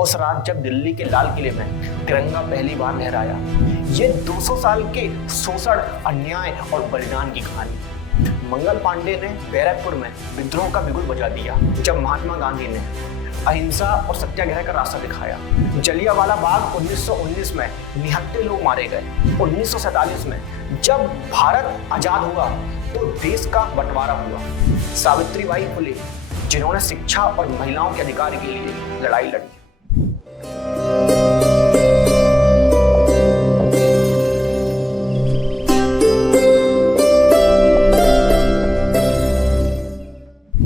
उस रात जब दिल्ली के लाल किले में तिरंगा पहली बार लहराया। ये 200 साल के शोषण, अन्याय और बलिदान की कहानी। मंगल पांडे ने बैरकपुर में विद्रोह का बिगुल बजा दिया जब महात्मा गांधी ने अहिंसा और सत्याग्रह का रास्ता दिखाया। जलियांवाला बाग 1919 में निहत्थे लोग मारे गए। 1947 में जब भारत आजाद हुआ तो देश का बंटवारा हुआ। सावित्रीबाई फुले, जिन्होंने शिक्षा और महिलाओं के अधिकार के लिए लड़ाई लड़ी।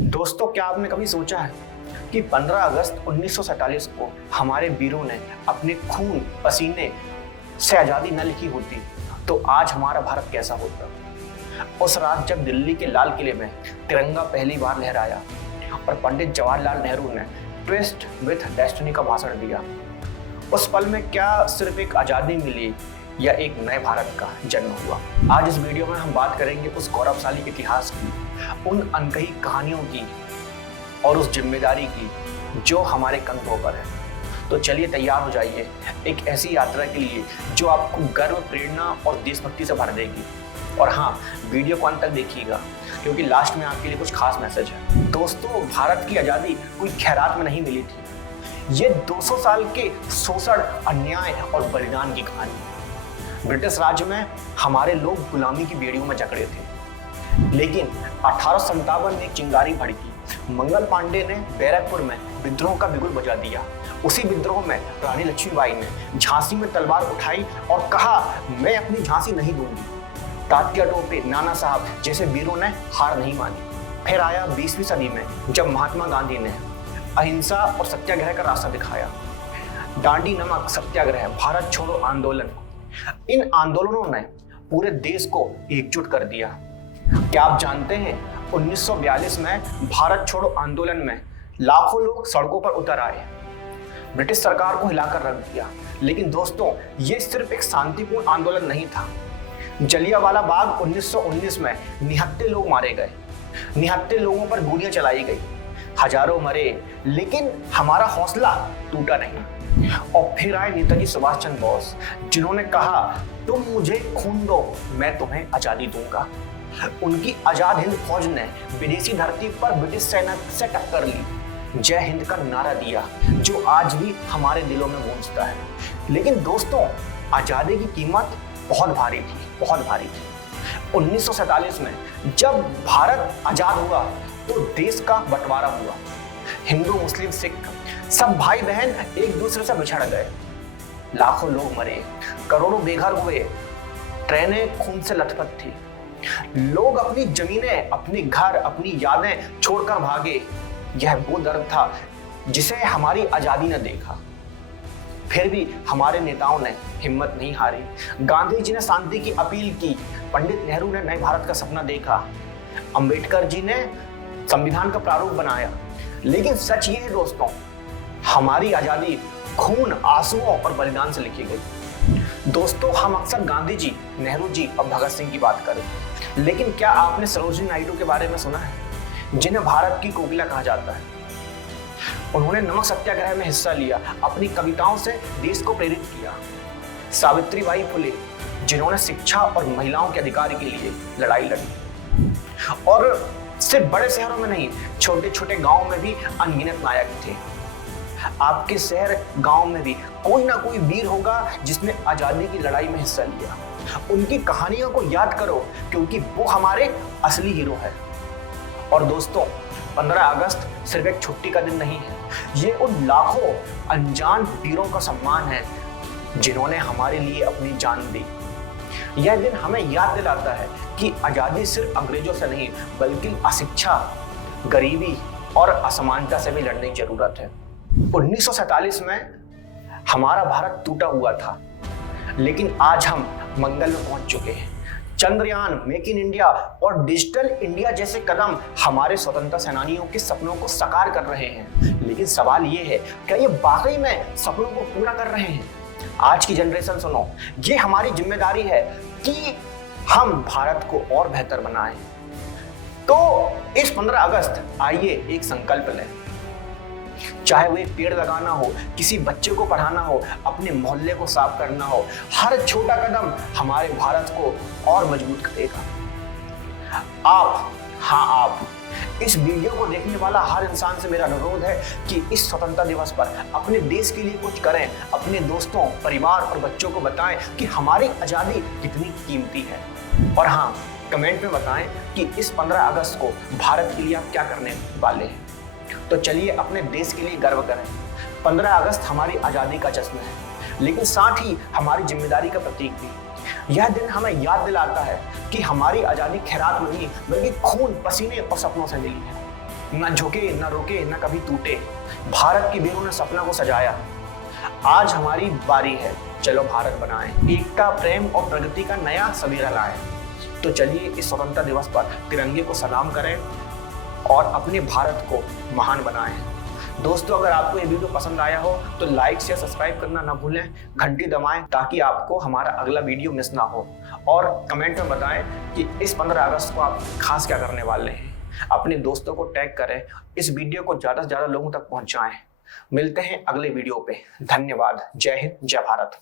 दोस्तों, क्या आपने कभी सोचा है कि 15 अगस्त 1947 को हमारे वीरों ने अपने खून पसीने से आजादी न लिखी होती तो आज हमारा भारत कैसा होता। उस रात जब दिल्ली के लाल किले में तिरंगा पहली बार लहराया और पंडित जवाहरलाल नेहरू ने ट्विस्ट विथ डेस्टिनी का भाषण दिया, उस पल में क्या सिर्फ एक आज़ादी मिली या एक नए भारत का जन्म हुआ। आज इस वीडियो में हम बात करेंगे उस गौरवशाली इतिहास की, उन अनकही कहानियों की और उस जिम्मेदारी की जो हमारे कंधों पर है। तो चलिए तैयार हो जाइए एक ऐसी यात्रा के लिए जो आपको गर्व, प्रेरणा और देशभक्ति से भर देगी। और हाँ, वीडियो को अंत तक देखिएगा क्योंकि लास्ट में आपके लिए कुछ खास मैसेज है। दोस्तों, भारत की आज़ादी कोई खैरात में नहीं मिली थी। ये 200 साल के शोषण, अन्याय और बलिदान की कहानी। ब्रिटिश राज्य में हमारे लोग गुलामी की बेड़ियों में जकड़े थे, लेकिन 1857 में एक चिंगारी भड़की। मंगल पांडे ने बैरकपुर में विद्रोह का बिगुल बजा दिया। उसी विद्रोह में रानी लक्ष्मीबाई ने झांसी में तलवार उठाई और कहा, मैं अपनी झांसी नहीं दूंगी। तात्या टोपे, नाना साहब जैसे वीरों ने हार नहीं मानी। फिर आया 20वीं सदी में जब महात्मा गांधी ने अहिंसा और सत्याग्रह का रास्ता दिखाया। दांडी नमक सत्याग्रह, भारत छोड़ो आंदोलन, इन आंदोलनों ने पूरे देश को एकजुट कर दिया। क्या आप जानते हैं 1942 में भारत छोड़ो आंदोलन में लाखों लोग सड़कों पर उतर आए, ब्रिटिश सरकार को हिलाकर रख दिया। लेकिन दोस्तों, ये सिर्फ एक शांतिपूर्ण आंदोलन नहीं था। जलियांवाला बाग 1919 में निहत्थे लोग मारे गए, निहत्थे लोगों पर गोलियां चलाई गई, हजारों मरे, लेकिन हमारा हौसला टूटा नहीं। और फिर आए नेताजी सुभाष चंद्र बोस, जिन्होंने कहा, तुम मुझे खून दो, मैं तुम्हें आजादी दूंगा। उनकी आजाद हिंद फौज ने विदेशी धरती पर ब्रिटिश सेना से टक्कर ली, जय हिंद का नारा दिया, जो आज भी हमारे दिलों में गूंजता है। लेकिन दोस्तों, आजादी की कीमत बहुत भारी थी, बहुत भारी थी। 1947 में जब भारत आजाद हुआ तो देश का बंटवारा हुआ। हिंदू, मुस्लिम, सिख सब भाई बहन एक दूसरे से बिछड़ गए। लाखों लोग मरे, करोड़ों बेघर हुए, ट्रेनें खून से लथपथ थी। लोग अपनी जमीनें, अपनी घर, अपनी यादें छोड़कर भागे। यह वो दर्द था जिसे हमारी आजादी ने देखा। फिर भी हमारे नेताओं ने हिम्मत नहीं हारी। गांधी जी ने शांति की अपील की, पंडित नेहरू ने नए भारत का सपना देखा, अंबेडकर जी ने संविधान का प्रारूप बनाया। लेकिन सच ये है दोस्तों, हमारी आजादी खून, आंसुओं और बलिदान से लिखी गई। दोस्तों, हम अक्सर गांधी जी, नेहरू जी और भगत सिंह की बात करें, लेकिन क्या आपने सरोजिनी नायडू के बारे में सुना है, जिन्हें भारत की कोकिला कहा जाता है? उन्होंने नमक सत्याग्रह में हिस्सा लिया, अपनी कविताओं से देश को प्रेरित किया। सावित्रीबाई फुले, जिन्होंने शिक्षा और महिलाओं के अधिकार के लिए लड़ाई लड़ी। और सिर्फ बड़े शहरों में नहीं, छोटे छोटे गांवों में भी अनगिनत नायक थे। आपके शहर, गांव में भी कोई ना कोई वीर होगा जिसने आजादी की लड़ाई में हिस्सा लिया। उनकी कहानियों को याद करो क्योंकि वो हमारे असली हीरो है। और दोस्तों, 15 अगस्त सिर्फ एक छुट्टी का दिन नहीं है, ये उन लाखों अनजान वीरों का सम्मान है जिन्होंने हमारे लिए अपनी जान दी। यह दिन हमें याद दिलाता है कि आजादी सिर्फ अंग्रेजों से नहीं बल्कि अशिक्षा, गरीबी और असमानता से भी लड़ने की जरूरत है। 1947 में हमारा भारत टूटा हुआ था, लेकिन आज हम मंगल में पहुंच चुके हैं। चंद्रयान, मेक इन इंडिया और डिजिटल इंडिया जैसे कदम हमारे स्वतंत्रता सेनानियों के सपनों को साकार कर रहे हैं। लेकिन सवाल ये है, क्या ये वाकई में सपनों को पूरा कर रहे हैं? आज की जनरेशन सुनो, ये हमारी जिम्मेदारी है कि हम भारत को और बेहतर बनाएं। तो इस 15 अगस्त आइए एक संकल्प लें। चाहे वो एक पेड़ लगाना हो, किसी बच्चे को पढ़ाना हो, अपने मोहल्ले को साफ करना हो, हर छोटा कदम हमारे भारत को और मजबूत करेगा। आप इस वीडियो को देखने वाला हर इंसान से मेरा अनुरोध है कि इस स्वतंत्रता दिवस पर अपने देश के लिए कुछ करें, अपने दोस्तों, परिवार और बच्चों को बताएं कि हमारी आज़ादी कितनी कीमती है। और हाँ, कमेंट में बताएं कि इस 15 अगस्त को भारत के लिए आप क्या करने वाले हैं। तो चलिए अपने देश के लिए गर्व करें। 15 अगस्त हमारी आज़ादी का जश्न है, लेकिन साथ ही हमारी जिम्मेदारी का प्रतीक भी। यह दिन हमें याद दिलाता है कि हमारी आज़ादी खैरात नहीं बल्कि खून, पसीने और सपनों से मिली है। न झुके, न रुके, न कभी टूटे, भारत के वीरों ने सपना को सजाया। आज हमारी बारी है, चलो भारत बनाएं, एकता, प्रेम और प्रगति का नया सवेरा लाएं। तो चलिए इस स्वतंत्रता दिवस पर तिरंगे को सलाम करें और अपने भारत को महान बनाएं। दोस्तों, अगर आपको ये वीडियो पसंद आया हो तो लाइक शेयर सब्सक्राइब करना ना भूलें, घंटी दबाएं ताकि आपको हमारा अगला वीडियो मिस ना हो। और कमेंट में बताएं कि इस 15 अगस्त को आप खास क्या करने वाले हैं। अपने दोस्तों को टैग करें, इस वीडियो को ज़्यादा से ज़्यादा लोगों तक पहुंचाएं। मिलते हैं अगले वीडियो पे। धन्यवाद। जय हिंद, जय भारत।